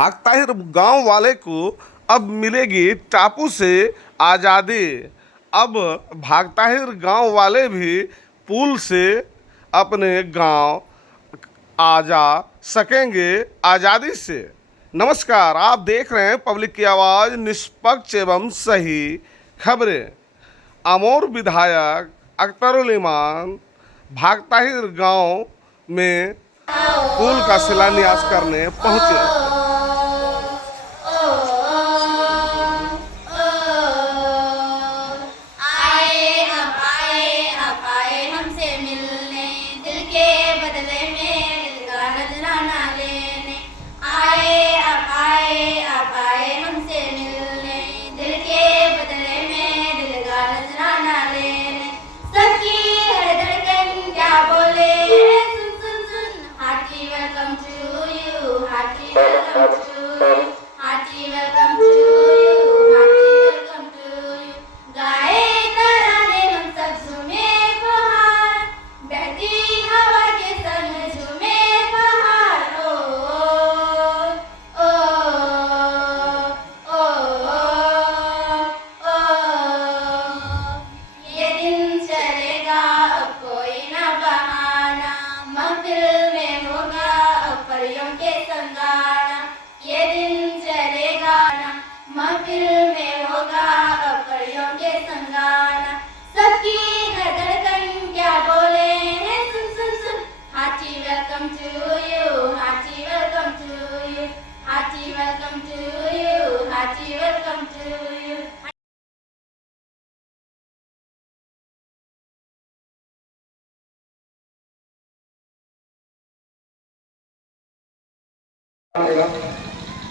भागता है गांव वाले को अब मिलेगी टापू से आज़ादी। अब भागता है गांव वाले भी पुल से अपने गांव आ जा सकेंगे आज़ादी से। नमस्कार, आप देख रहे हैं पब्लिक की आवाज़, निष्पक्ष एवं सही खबरें। अमोर विधायक अख्तरुल ईमान भागताहिर गांव में पुल का शिलान्यास करने पहुंचे।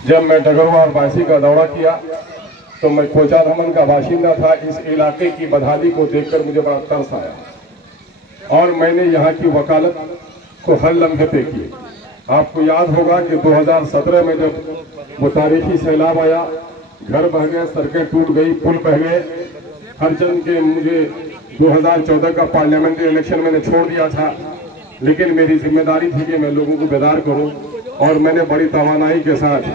जब मैं डगरवा और बासी का दौरा किया तो मैं कोचा धमन का बाशिंदा था। इस इलाके की बदहाली को देखकर मुझे बड़ा तरस आया और मैंने यहाँ की वकालत को हर लम्हे पे की। आपको याद होगा कि 2017 में जब वो तारीखी सैलाब आया, घर बह गए, सड़कें टूट गई, पुल बह गए। हरचंद के मुझे 2014 का पार्लियामेंट्री इलेक्शन मैंने छोड़ दिया था, लेकिन मेरी जिम्मेदारी थी कि मैं लोगों को बेदार करूं और मैंने बड़ी तवानाई के साथ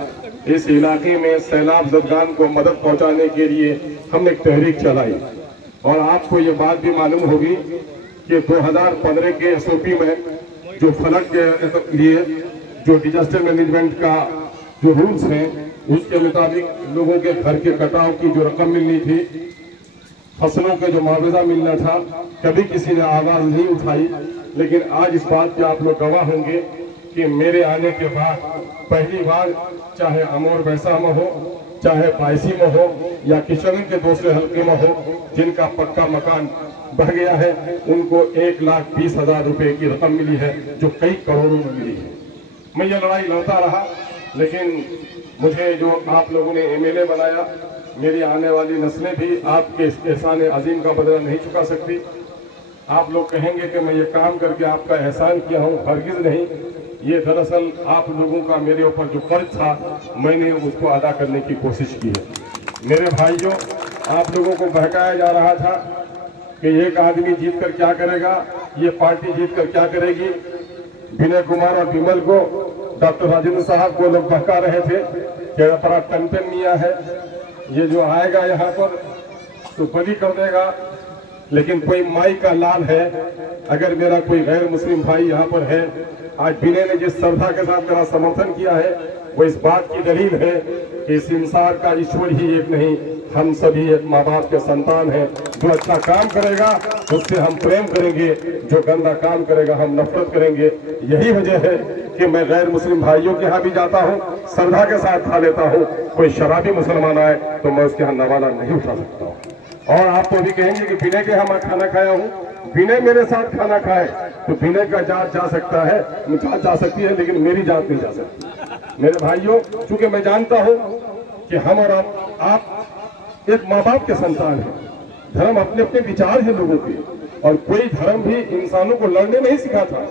इस इलाके में सैलाब ज़दगान को मदद पहुंचाने के लिए हमने एक तहरीक चलाई। और आपको ये बात भी मालूम होगी कि 2015 के एसओपी में जो फ्लड के लिए जो डिजास्टर मैनेजमेंट का जो रूल्स हैं, उसके मुताबिक लोगों के घर के कटाव की जो रकम मिलनी थी, फसलों के जो मुआवजा मिलना था, कभी किसी ने आवाज़ नहीं उठाई। लेकिन आज इस बात के आप लोग गवाह होंगे कि मेरे आने के बाद पहली बार, चाहे अमोर वैसा में हो, चाहे बायसी में हो या किशनगंज के दूसरे हल्के में हो, जिनका पक्का मकान बह गया है, उनको 1,20,000 रुपए की रकम मिली है, जो कई करोड़ों में मिली है। मैं ये लड़ाई लड़ता रहा, लेकिन मुझे जो आप लोगों ने एमएलए बनाया, मेरी आने वाली नस्लें भी आपके एहसान अजीम का बदला नहीं चुका सकती। आप लोग कहेंगे कि मैं ये काम करके आपका एहसान किया हूँ, हरगिज नहीं। ये दरअसल आप लोगों का मेरे ऊपर जो कर्ज था, मैंने उसको अदा करने की कोशिश की है। मेरे भाइयों, आप लोगों को बहकाया जा रहा था कि एक आदमी जीत कर क्या करेगा, ये पार्टी जीत कर क्या करेगी। विनय कुमार और विमल को, डॉक्टर राजेंद्र साहब को लोग बहका रहे थे कि बड़ा टनटन मियाँ है, ये जो आएगा यहाँ पर तो बली कर देगा। लेकिन कोई माई का लाल है, अगर मेरा कोई गैर मुस्लिम भाई यहाँ पर है, आज विनय ने जिस श्रद्धा के साथ मेरा समर्थन किया है, वो इस बात की दलील है कि इस संसार का ईश्वर ही एक नहीं, हम सभी एक माँ बाप के संतान हैं। जो अच्छा काम करेगा उससे हम प्रेम करेंगे, जो गंदा काम करेगा हम नफरत करेंगे। यही वजह है कि मैं गैर मुस्लिम भाइयों के यहाँ भी जाता हूँ, श्रद्धा के साथ खा लेता हूँ। कोई शराबी मुसलमान आए तो मैं उसके यहाँ नवाला नहीं उठा सकता हूँ। और आप तो भी कहेंगे कि विनय के यहाँ मैं खाना खाया हूँ, विनय मेरे साथ खाना खाए तो विनय का जात जा सकता है, जात जा सकती है, लेकिन मेरी जात नहीं जा सकती। मेरे भाइयों, चूंकि मैं जानता हूँ कि हम और आप एक माँ बाप के संतान हैं। धर्म अपने अपने विचार हैं लोगों के, और कोई धर्म भी इंसानों को लड़ने नहीं सिखाता।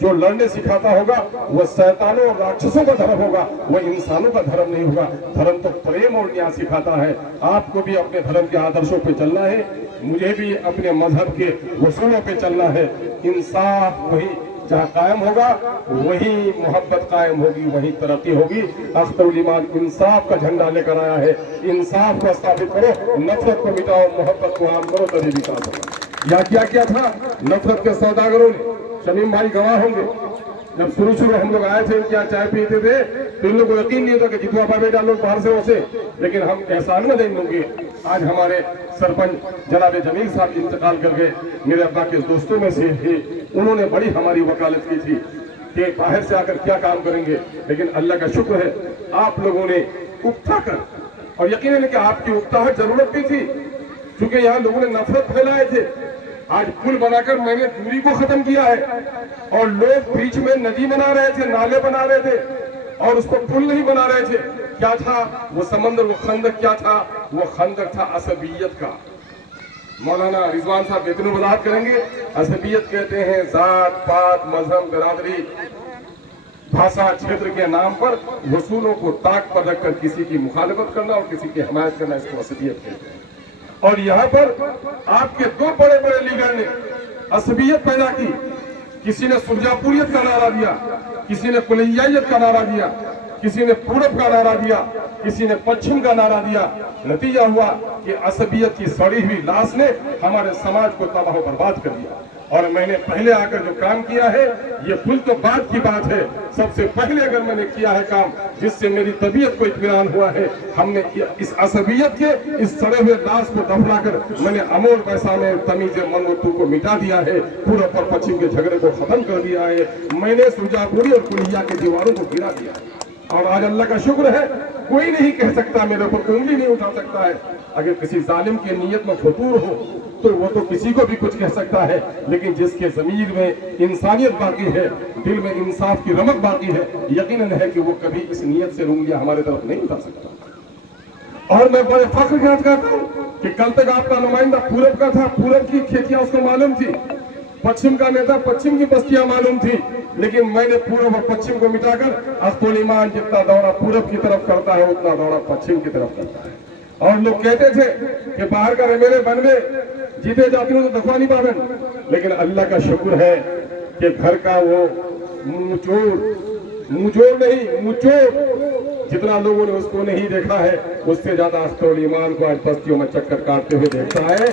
जो लड़ने सिखाता होगा वह शैतानों और राक्षसों का धर्म होगा, वह इंसानों का धर्म नहीं होगा। धर्म तो प्रेम और न्याय सिखाता है। आपको भी अपने धर्म के आदर्शों पे चलना है, मुझे भी अपने मजहब के उसूलों पे चलना है। इंसाफ वही जहाँ कायम होगा वहीं मोहब्बत कायम होगी, वहीं तरक्की होगी। अख्तरुल ईमान इंसाफ का झंडा लेकर आया है। इंसाफ को स्थापित करो, नफरत को मिटाओ, मोहब्बत को आम करो, तभी विकास होगा। या क्या क्या था नफरत के सौदागरों ने, शमीम भाई गवाह होंगे, जब शुरू हम लोग आए थे इनके यहाँ चाय पीते थे तो इन लोगों को यकीन नहीं होता कि जितवा पावे डालो बाहर से वैसे, लेकिन हम एहसान में नहीं होंगे। आज हमारे सरपंच जनाब जमील साहब इंतकाल कर गए, मेरे अब्बा के दोस्तों में से थे। उन्होंने बड़ी हमारी वकालत की थी कि बाहर से आकर क्या काम करेंगे, लेकिन अल्लाह का शुक्र है आप लोगों ने उकता कर, और यकीन है कि आपकी उकताहट जरूरत भी थी, क्योंकि यहाँ लोगों ने नफरत फैलाए थे। आज पुल बनाकर मैंने दूरी को खत्म किया है, और लोग बीच में नदी बना रहे थे, नाले बना रहे थे, और उसको पुल नहीं बना रहे थे। क्या था वो समंदर, वो खंदक क्या था? वो खंदक था असबियत का। मौलाना रिजवान साहब बेहतरीन वजाहत करेंगे। असबियत कहते हैं जात पात मजहब बिरादरी भाषा क्षेत्र के नाम पर वसूलों को ताक पर रखकर किसी की मुखालफत करना और किसी की हिमायत करना, इसको असबियत कहते हैं। और यहाँ पर आपके दो बड़े बड़े लीडर ने असबियत पैदा की। किसी ने सुरजापुरियत का नारा दिया, किसी ने कुलैयायत का नारा दिया, किसी ने पूरब का नारा दिया, किसी ने पश्चिम का नारा दिया। नतीजा हुआ कि असबियत की सड़ी हुई लाश ने हमारे समाज को तबाह बर्बाद कर दिया। और मैंने पहले आकर जो काम किया है, ये पुल तो बात की बात है, सबसे पहले अगर मैंने किया है काम जिससे मेरी तबीयत को इत्मीनान हुआ है, हमने इस असबियत के इस सड़े हुए लाश को दफनाकर मैंने अमोल पैसा में तमीज मनवतू को मिटा दिया है, पूर्व और पश्चिम के झगड़े को खत्म कर दिया है। मैंने सुरजापुरी और कुलिया के दीवारों को गिरा दिया है। और आज अल्लाह का शुक्र है, कोई नहीं कह सकता, मेरे ऊपर उंगली नहीं उठा सकता है। अगर किसी जालिम की नीयत में फतूर हो तो वो तो किसी को भी कुछ कह सकता है, लेकिन जिसके ज़मीर में इंसानियत बाकी है, दिल में इंसाफ की रमक बाकी है, यकीनन है कि वो कभी इस नीयत से उंगलियां हमारे तरफ नहीं उठा सकता। और मैं बड़े फख्र के साथ कहता हूँ कि कल तक आपका नुमाइंदा पूरब का था, पूरब की खेतियां उसको मालूम थी, पश्चिम का नेता पश्चिम की बस्तियां मालूम थी, लेकिन मैंने पूरब और पश्चिम को मिटाकर अख्तरुल ईमान जितना दौरा पूरब की तरफ करता है उतना दौरा पश्चिम की तरफ करता है। और लोग कहते थे कि बाहर का एमएलए बन में जीते जाती हो तो दफा नहीं पावन, लेकिन अल्लाह का शुक्र है कि घर का वो मुंहजोर नहीं मुंहचोर जितना लोगों ने उसको नहीं देखा है, उससे ज्यादा अख्तरुल ईमान को आज बस्तियों में चक्कर काटते हुए देखता है।